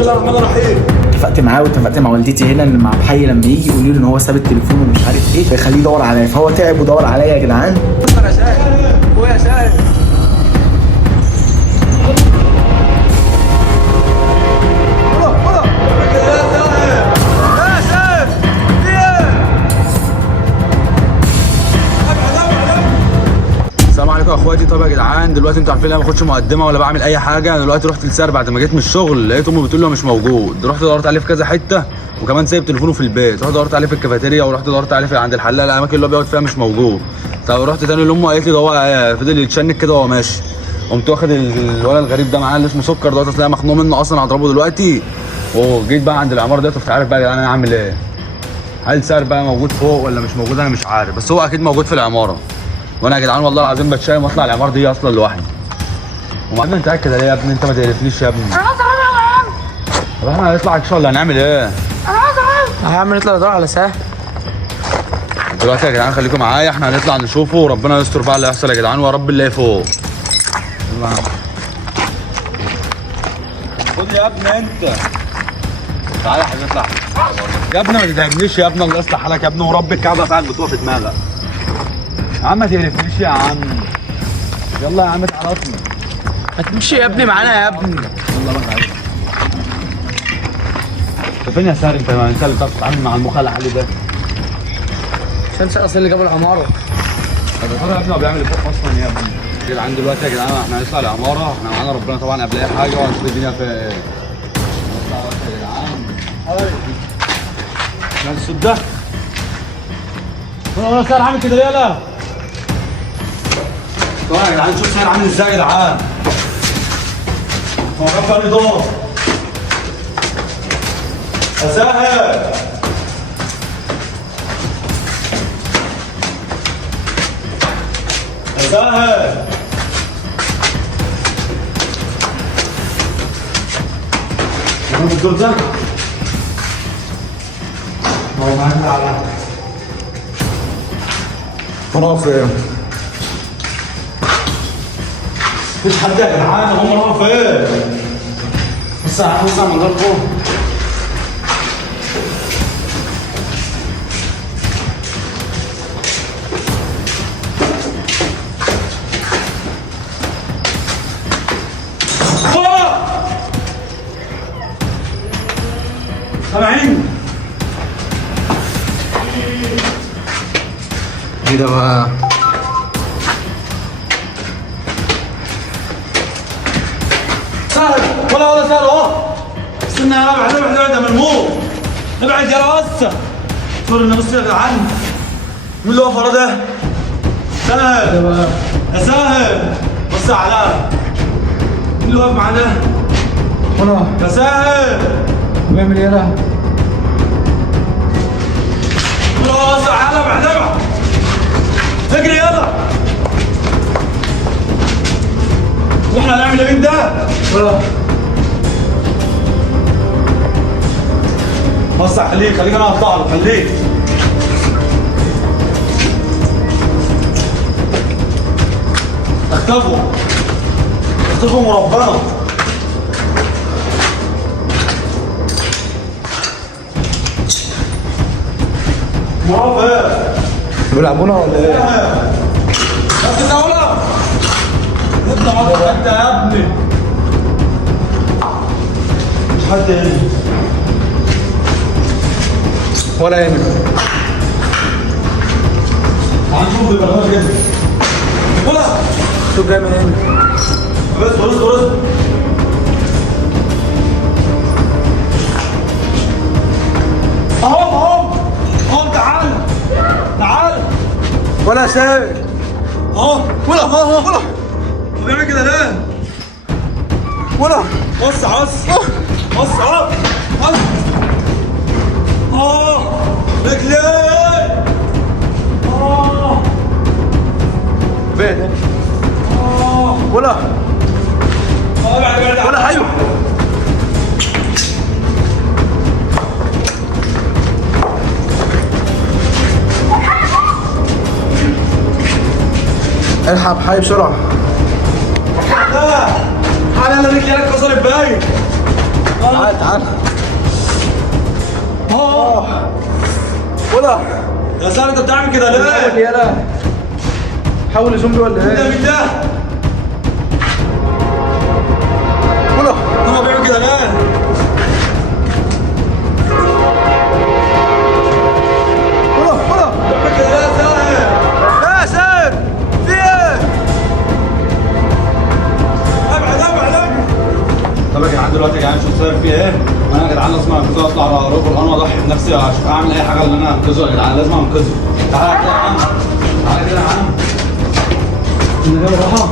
بسم الله الرحمن الرحيم. اتفقت معاه واتفقت مع والدتي هنا ان مع بحي لما يجي يقولوا له ان هو ساب التليفون ومش عارف ايه فيخليه يدور عليا، فهو تعب ودور عليا يا جدعان. انا شايف ويا شايف السلام عليكم يا اخواتي. طب يا جدعان دلوقتي انتوا عارفين انا ما باخدش مقدمه ولا بعمل اي حاجه. انا دلوقتي رحت لسار بعد ما جيت من الشغل لقيت امي بتقول له مش موجود. رحت دورت عليه في كذا حته وكمان سايب تليفونه في البيت. رحت دورت عليه في الكافيتيريا ورحت دورت عليه في عند الحلاق الاماكن اللي هو بيقعد فيها مش موجود. طب رحت تاني لامه قالت لي ده هو فضل يتشنك كده وهو ماشي. قمت واخد الولد الغريب ده معاه اللي اسمه سكر دوت اصل مخنوق منه اصلا هضربه دلوقتي. وجيت بقى عند العماره ديت وانت عارف بقى يا جدعان انا اعمل ايه. هل سار بقى موجود فوق ولا مش موجود انا مش عارف، بس هو اكيد موجود في العماره. وانا يا جدعان والله العظيم بتشايم واطلع العماره دي اصلا لوحدي. وبعدين انت قاعد كده ليه يا ابني؟ انت ما تقرفنيش يا ابني. انا عايز اعوم يا عم. طب احنا هنطلع ان شاء الله هنعمل ايه؟ انا عايز اعوم. يا عم نطلع ندور على سهل. دلوقتي يا جدعان خليكم معايا، احنا هنطلع نشوفه وربنا يستر بقى اللي هيحصل يا جدعان ويا رب اللي فوق. يلا خد يا ابني انت. تعالى يا حبيبي اطلع. يا ابني ما تتعبنيش يا ابني، الله يصلح حالك يا ابني ورب الكعبه ساعات بتقع في دماغك. يا عم ما تقرفنيش يا عم. يلا يا عم تعالى اطلع. هتمشي يا ابني معانا يا ابني. يلا بقى تعالى. انت فين يا ساري؟ انت اللي بتعرف تتعامل مع المخلع اللي ده. عشان سأل اللي جاب العماره. طب يا ابني هو بيعمل ايه فوق اصلا يا ابني؟ يا جدعان دلوقتي يا جدعان احنا هنطلع العماره، احنا معانا ربنا طبعا قبل اي حاجه وهنشوف الدنيا فيها ايه. نطلع يا جدعان. احنا الصوت ده. هو سار عامل كده ليه لا؟ طبعا يا جدعان شوف سار عامل ازاي يا جدعان. هو غفر لي دور. يا ساهر. يا ساهر. شوف الدور ده. هو معانا على خلاص ايه؟ مفيش حد يا جدعان، هم راحوا فين؟ بص على منظركم. سامعين؟ ايه ده بقى؟ سهل ولا سهل اهو. استنى يا ابعد ابعد يا ملموم. ابعد يا راسه. صورنا بص يا جدعان. مين اللي واقف ورا ده؟ سهل. يا سهل بص على مين اللي واقف معاه ده؟ انا يا سهل بيعمل ايه ده؟ خلاص تعالى ابعد ابعد. اجري يلا. واحنا هنعمل ايه من ده؟ بص خليك انا هطلع له خليك. اختفوا وربنا. مرافق بيلعبونا ولا ايه؟ بس الدولة نطلع على حتة يا ابني. مش حد هنا ولا هنا. هنشوف البرنامج كده. ولا شوف جاي من هنا. بس اهو تعال ولا شيء. اهو ولا بيعمل كده ليه؟ ولا بص رجلي فين؟ ولا ابعد ولا ايوه. الحق حي بسرعه. تعالى يلا رجلي اتكسرت باين. تعال تعال. ولا يا سارة انت بتعمل كده ليه؟ يلا حول زومبي ولا انت ايه؟ مين ده؟ ولا هو بيعمل كده ليه؟ ولا بيعمل كده ليه يا سارة؟ يا سير في ايه؟ ابعد ابعد. طب يا جدعان دلوقتي يا جدعان شوف صاير فيه ايه؟ وانا يا جدعان لازم انقذه، اطلع على روح القناه واضحي بنفسي اشوف اعمل اي حاجه اللي انا انقذه يا جدعان، لازم انقذه. تعالى كده يا عم، تعالى كده يا عم. من غير راحه.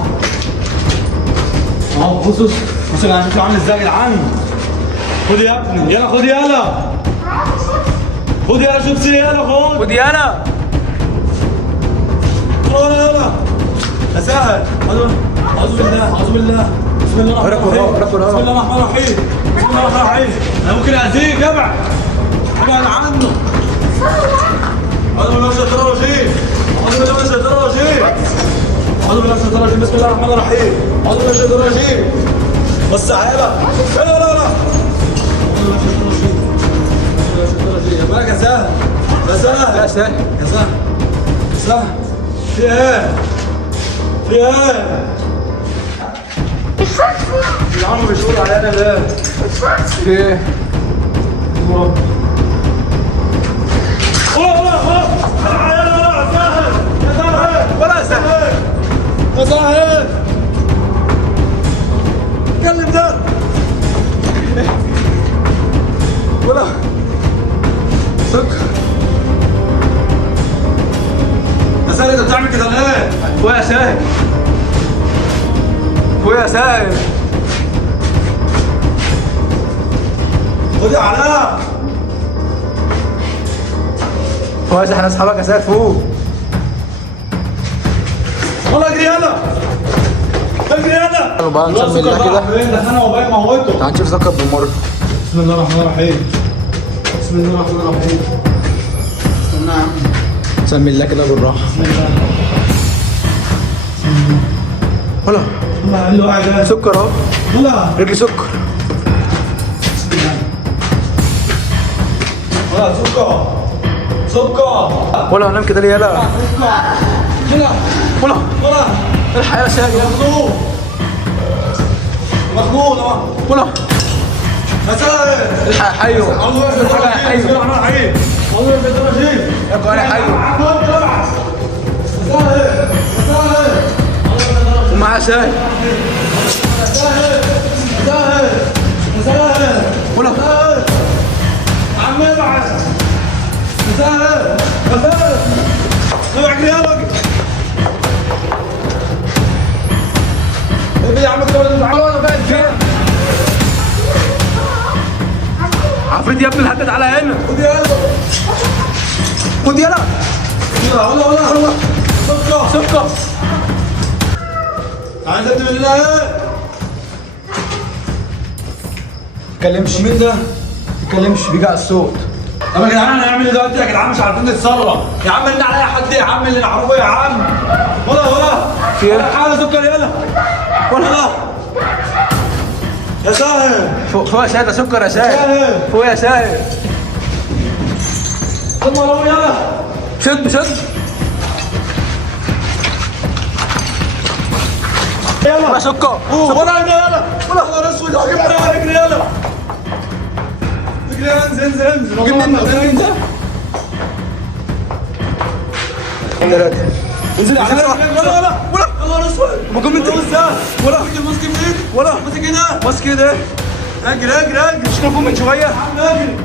اهو بص بص بص يا جدعان شوف عامل ازاي يا جدعان. خد يا ابني، يلا خد يلا. خد يلا شوف يلا خد. خد يلا. يلا يلا. يا سهل. اعوذ بالله اعوذ بالله. بسم الله الرحمن الرحيم. بسم الله الرحمن الرحيم. بسم الله الرحمن الرحيم. انا ممكن اذيك ابعد. ابعد عنه. اعوذ بالله من الشيطان الرجيم. اعوذ بالله من الشيطان الرجيم. اعوذ بالله من الشيطان الرجيم. بسم الله الرحمن الرحيم. اعوذ بالله من الشيطان الرجيم. بس عيبه. لا لا لا. اعوذ بالله من الشيطان الرجيم. بسم الله الشيطان الرجيم. يا بالك يا سهل. يا سهل. يا سهل. يا سهل. سهل. في ايه؟ في ايه؟ يا عم مش قول علينا ليه؟ في ايه؟ ولا سهل يا سهل اتكلم ده ولا سكر. يا سهل انت بتعمل كده ليه؟ ويا سهل ويا سهل. خد يا علاء. كويس احنا اصحابك يا سهل فوق. والله اجري يلا اجري يلا. تعالوا بقى نسمي الله كده. ده انا وباقي موته. تعال نشوف سكر بالمره. بسم الله الرحمن الرحيم. بسم الله الرحمن الرحيم. استنى يا عم. نسمي الله كده بالراحه. ولا الله قال له قاعد سكر اهو. ولا رجلي سكر. ولا سكر سكر ولا انام كده ليه يلا؟ ولا ولا ولا الحق يا سهل يا مخنوق مخنوق ولا يا سهل. الحق يا حيو. أعوذ بالله من الشيطان الرجيم. بسم الله الرحمن الرحيم. أعوذ بالله من الشيطان الرجيم. يا قاري حيو. يا سهل يا سهل. ومع سهل. يا سهل يا سهل يا سهل. ولا عم ابعد. يا سهل يا سهل. ابعد يلا. ايه يا عم كده ولا ولا بقى فين؟ عفريت يا ابني الحاج تعالى هنا. خد يلا. خد يلا. ولا سكر سكر. عايز ابني من الله. تتكلمش. مين ده؟ تتكلمش بيجي الصوت. طب يا جدعان هنعمل ايه دلوقتي يا جدعان؟ مش عارفين نتصرف يا عم. اللي عليا حد يا عم اللي نعرفه يا عم. ولا في ايه؟ حاجه سكر يلا. ولا يا سهل. فوق يا سهل. سكر يا سهل. سهل. فوق يا سهل. يلا يلا. شد شد. يلا ولا سكر. ولا يلا. ولا اسود. اجري يلا. اجري يلا. انزل انزل انزل. جيب منه. انزل. ثلاثة. انزل يا عم. ولا يلا اسود. بقوم انت. ولا مسك الماسك من ايدي. ولا ماسك هنا. ماسك كده. اجري اجري اجري. مش نقوم من شوية. عم اجري.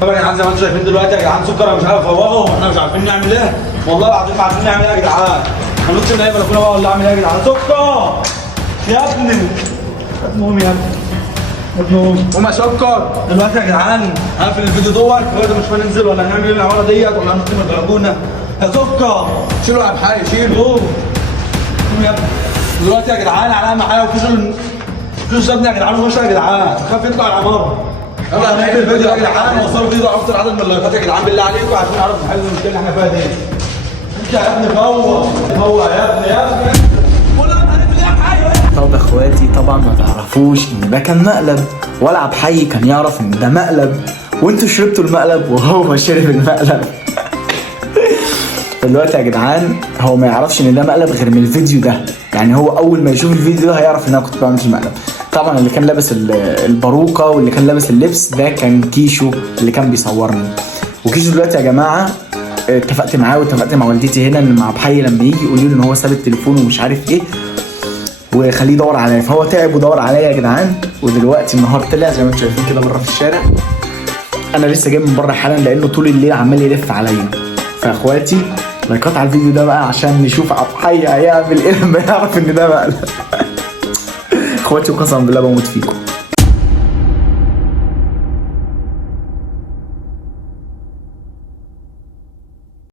طبعا يا جدعان زي ما انتم شايفين دلوقتي يا جدعان سكر انا مش عارف افوقه واحنا مش عارفين نعمل ايه. والله العظيم ما عارفين نعمل ايه يا جدعان. هنط من اي بلكونه بقى ولا اعمل ايه يا جدعان؟ سكر يا ابني. قوم يا ابني. قوم. وما سكر. دلوقتي يا جدعان هقفل الفيديو دوت دلوقتي مش هننزل ولا هنعمل ايه العماره ديت ولا هنط من البلكونه. يا سكر شيلوا يا بحاي شيلوا. قوم. قوم يا ابني. دلوقتي يا جدعان على اهم حاجه وفيزوا ابني يا جدعان ومشوا يا جدعان. خاف يطلع العماره. يلا هنقفل الفيديو يا جدعان وصلوا فيديو اكتر عدد من اللايكات يا جدعان بالله عليكم عشان نعرف نحل المشكله اللي احنا فيها دي. انت يا ابني فوق فوق يا ابني يا ابني. ولا انت هنقفل يا حاجه. طب يا اخواتي يعرفوش ان ده كان مقلب، ولا عبد الحي كان يعرف ان ده مقلب، وانتوا شربتوا المقلب وهو شرب المقلب. دلوقتي يا جدعان هو ما يعرفش ان ده مقلب غير من الفيديو ده، يعني هو اول ما يشوف الفيديو ده هيعرف ان انا كنت بعمل مقلب. طبعا اللي كان لابس الباروكه واللي كان لابس اللبس ده كان كيشو اللي كان بيصورني. وكيشو دلوقتي يا جماعه اتفقت معاه واتفقت مع والدتي هنا ان مع بحي لما يجي يقولوا له ان هو ساب التليفون ومش عارف ايه وخليه يدور عليا. فهو تعب ودور عليا يا جدعان، ودلوقتي النهار طلع زي ما انتم شايفين كده بره في الشارع. انا لسه جاي من بره حالا لانه طول الليل عمال يلف عليا. فاخواتي لايكات على الفيديو ده بقى عشان نشوف عبد الحي هيعمل ايه لما يعرف ان ده مقلب. اخواتي وقسما بالله بموت فيكم.